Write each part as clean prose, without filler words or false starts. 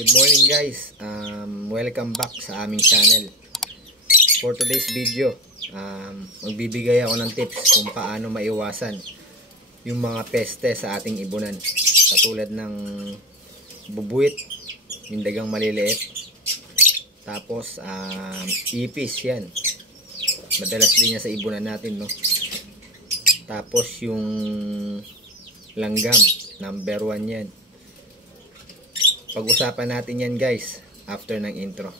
Good morning guys, welcome back sa aming channel. For today's video, magbibigay ako ng tips kung paano maiwasan yung mga peste sa ating ibunan, katulad ng bubuwit, yung dagang maliliit, tapos ipis, yan madalas din yan sa ibunan natin, no? Tapos yung langgam, number 1 yan. Pag-usapan natin yan guys after ng intro.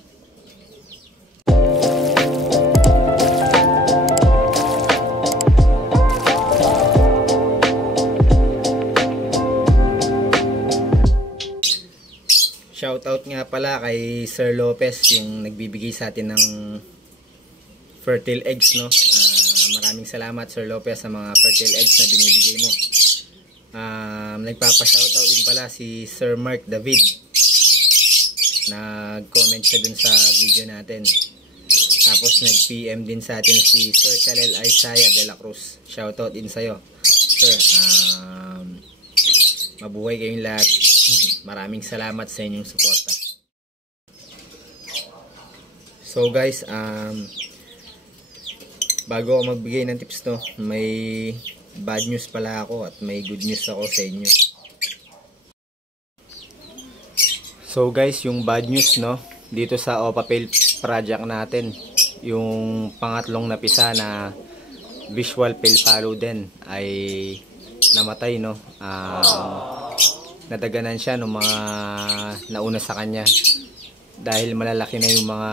Shoutout nga pala kay Sir Lopez, yung nagbibigay sa atin ng fertile eggs, no? Maraming salamat Sir Lopez sa mga fertile eggs na binibigay mo. Nagpapa-shoutout din pala si Sir Mark David. Nag-comment siya dun sa video natin. Tapos nag-PM din sa atin si Sir Kalel Isaiah de la Cruz. Shoutout din sa'yo Sir. Mabuhay kayong lahat. Maraming salamat sa inyong suporta. So guys, bago ako magbigay ng tips, no, may bad news pala ako at may good news ako sa inyo. So guys, yung bad news, no, dito sa Opapel project natin, yung pangatlong napisa na visual pale fallow din ay namatay, no. Nadaganan siya ng mga nauna sa kanya dahil malalaki na yung mga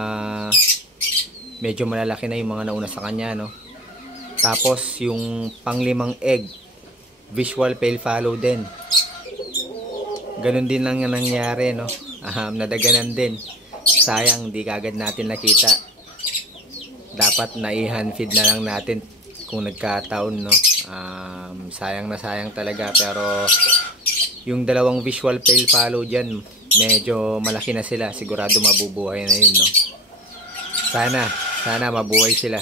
medyo malalaki na yung mga nauna sa kanya, no. Tapos yung panglimang egg, visual pale fallow din. Ganun din lang yung nangyari, no. Nadaganan din. Sayang, di kagad natin nakita. Dapat naihan feed na lang natin kung nagkataon, no. Sayang na sayang talaga, pero yung dalawang visual pale fallow dyan, medyo malaki na sila. Sigurado mabubuhay na yun, no. Sana mabuhay sila.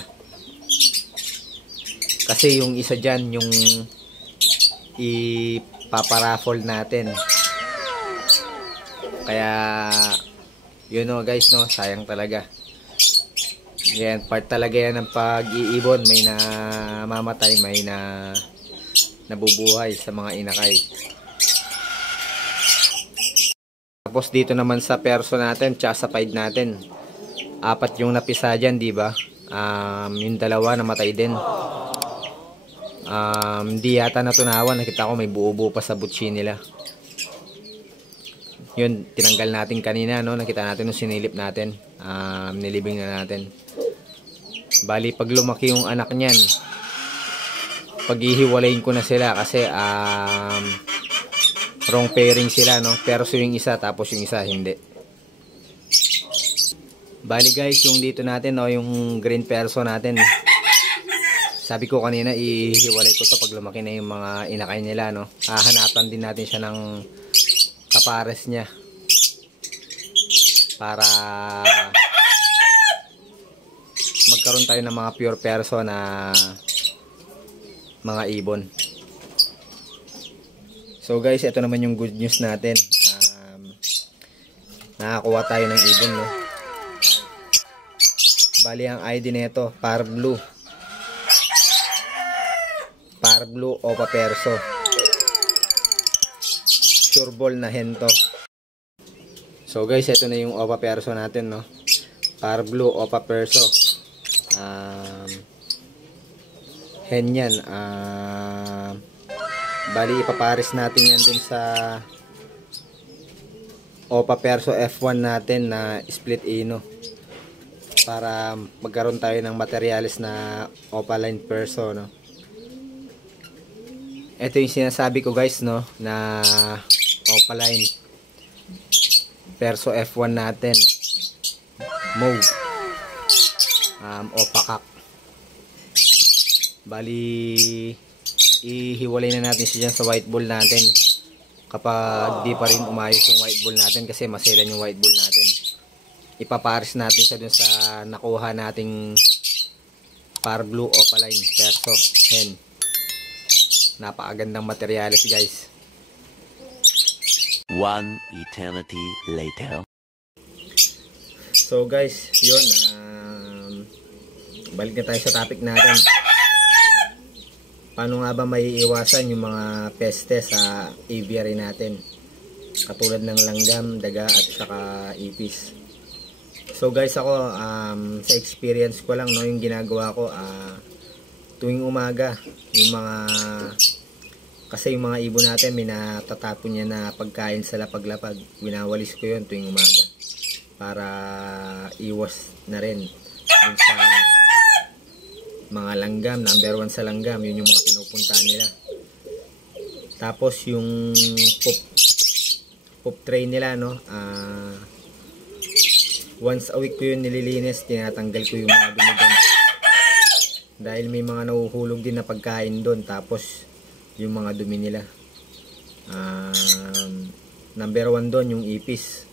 Kasi yung isa dyan, yung ipaparaffle natin. Kaya, yun, no guys, no, sayang talaga. Yan, part talaga yan ng pag-iibon. May namamatay, may nabubuhay sa mga inakay. Tapos dito naman sa perso natin, tsaka sa pied natin, 4 yung napisa dyan, diba? Yung dalawa namatay din. Hindi yata natunawan. Nakita ko may buo-buo pa sa butsi nila. Yun, tinanggal natin kanina, no? Nakita natin nung sinilip natin. Nilibing na natin. Bali, pag lumaki yung anak niyan, paghihiwalayin ko na sila kasi wrong pairing sila, no? Pero yung isa, tapos yung isa hindi. Bali guys, yung dito natin, no, yung green perso natin, sabi ko kanina, ihiwalay ko to pag lumaki na yung mga inakay nila, no. Hahanapan din natin siya ng kapares niya para magkaroon tayo ng mga pure perso na mga ibon. So guys, ito naman yung good news natin. Nakakuha tayo ng ibon, no. Bali ang ID nito, Parblue Opa Perso. Sureball na hen to. So guys, ito na yung Opa Perso natin, no. Parblue Opa Perso. Hen yan. Bali ipapares natin yan dun sa Opa Perso F1 natin na split ino, para magkaroon tayo ng materialis na opaline perso, no. Ito yung sinasabi ko guys, no, na opaline perso F1 natin, mauve, opakak. Bali ihiwalay na natin siya dyan sa white ball natin kapag di pa rin umayos yung white ball natin, kasi maselan yung white ball natin. Ipapares natin siya dun sa nakuha nating Parblue Opaline Perso hen. Napakagandang materialis guys. One eternity later. So guys, yun, balik na tayo sa topic natin. Paano nga ba maiiwasan yung mga peste sa aviary natin? Katulad ng langgam, daga at saka ipis. So guys, ako sa experience ko lang, no, yung ginagawa ko tuwing umaga, yung mga kasi yung mga ibon natin may natatapon niya na pagkain sa lapag-lapag. Winawalis ko yun tuwing umaga para iwas na rin dun sa mga langgam. Number 1 sa langgam, yun yung mga pinupuntahan nila. Tapos yung poop tray nila, no, once a week ko yun nililinis, tinatanggal ko yung mga dumi doon. Dahil may mga nahuhulog din na pagkain doon, tapos yung mga dumi nila. Number 1 doon yung ipis.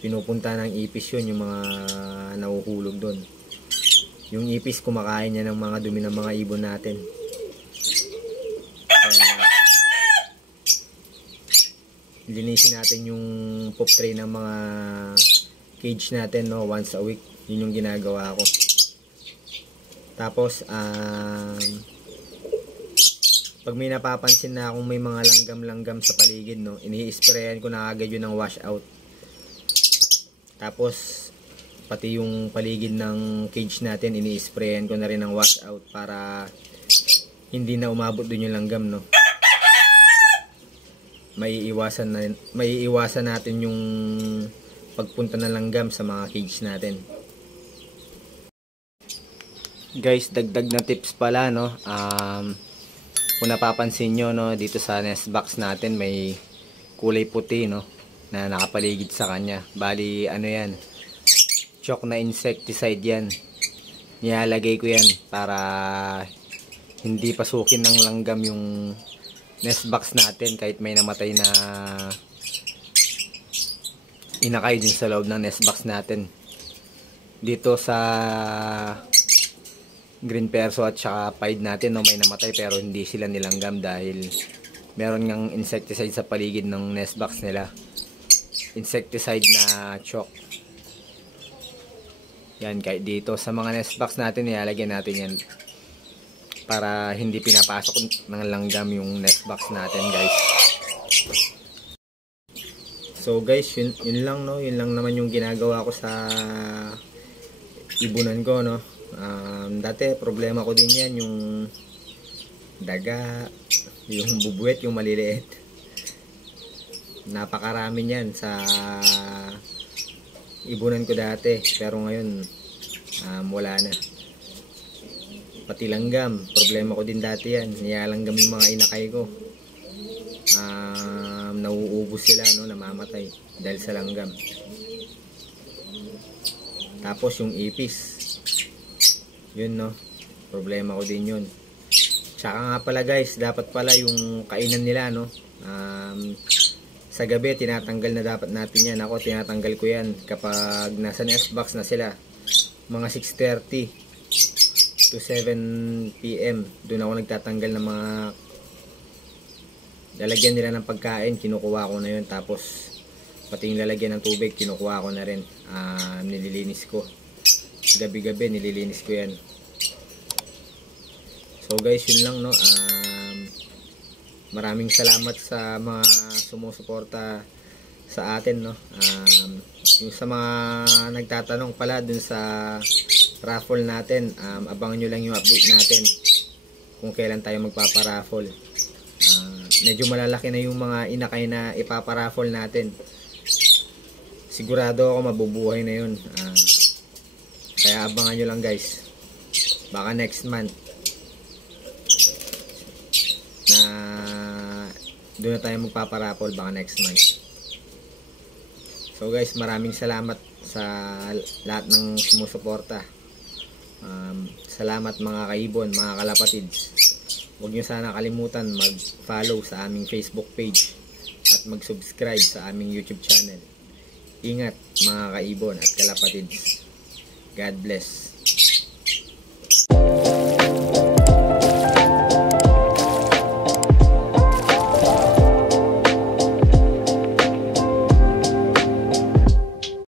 Pinupunta ng ipis yun, yung mga nahuhulog doon. Yung ipis kumakain niya ng mga dumi ng mga ibon natin. Kaya linisin natin yung poop tray ng mga cage natin, no, once a week. Yun yung ginagawa ko. Tapos pag may napapansin na akong may mga langgam-langgam sa paligid, no, ini-sprayan ko na agad yun ng wash out. Tapos pati yung paligid ng cage natin, ini-sprayan ko na rin ng wash out para hindi na umabot dun yung langgam, no. Maiiwasan natin yung pagpunta ng langgam sa mga cage natin. Guys, dagdag na tips pala, no. Kung napapansin nyo, no, dito sa nest box natin may kulay puti, no, na nakapaligid sa kanya. Bali, ano yan, chalk na insecticide yan. Nilalagay ko yan para hindi pasukin ng langgam yung nest box natin kahit may namatay na inakay din sa loob ng nest box natin. Dito sa green perso at saka pied natin, no, may namatay pero hindi sila nilanggam dahil meron ngang insecticide sa paligid ng nest box nila. Insecticide na chalk. Yan, kahit dito sa mga nest box natin, ilalagyan natin yan para hindi pinapasok ng langgam yung nest box natin, guys. So guys, yun lang, no, yun lang naman yung ginagawa ko sa ibunan ko, no. Dati problema ko din yan, yung daga, yung bubuwet, yung maliliit. Napakarami yan sa ibunan ko dati, pero ngayon wala na. Pati langgam, problema ko din dati yan. Nilalanggam yung mga inakay ko. Nauubos sila, no, namamatay dahil sa langgam. Tapos yung ipis, yun, no, problema ko din yun. Tsaka nga pala guys, dapat pala yung kainan nila, no, sa gabi tinatanggal na dapat natin yan. Ako tinatanggal ko yan kapag nasa nest box na sila, mga 6:30 to 7 PM. Doon ako nagtatanggal ng mga lalagyan nila ng pagkain, kinukuha ko na yun. Tapos pati yung lalagyan ng tubig, kinukuha ko na rin, nililinis ko. Gabi-gabi nililinis ko yan. So guys, yun lang, no. Maraming salamat sa mga sumusuporta sa atin, no. Yung sa mga nagtatanong pala dun sa raffle natin, abangan nyo lang yung update natin kung kailan tayo magpaparaffle. Medyo malalaki na yung mga inakay na ipaparaffle natin. Sigurado ako mabubuhay na yun. Kaya abangan nyo lang, guys. Baka next month na doon na tayo magpaparaffle, baka next month. So guys, maraming salamat sa lahat ng sumusuporta. Salamat mga kaibon, mga kalapatids. Huwag nyo sana kalimutan mag-follow sa aming Facebook page at mag-subscribe sa aming YouTube channel. Ingat mga kaibon at kalapatids. God bless.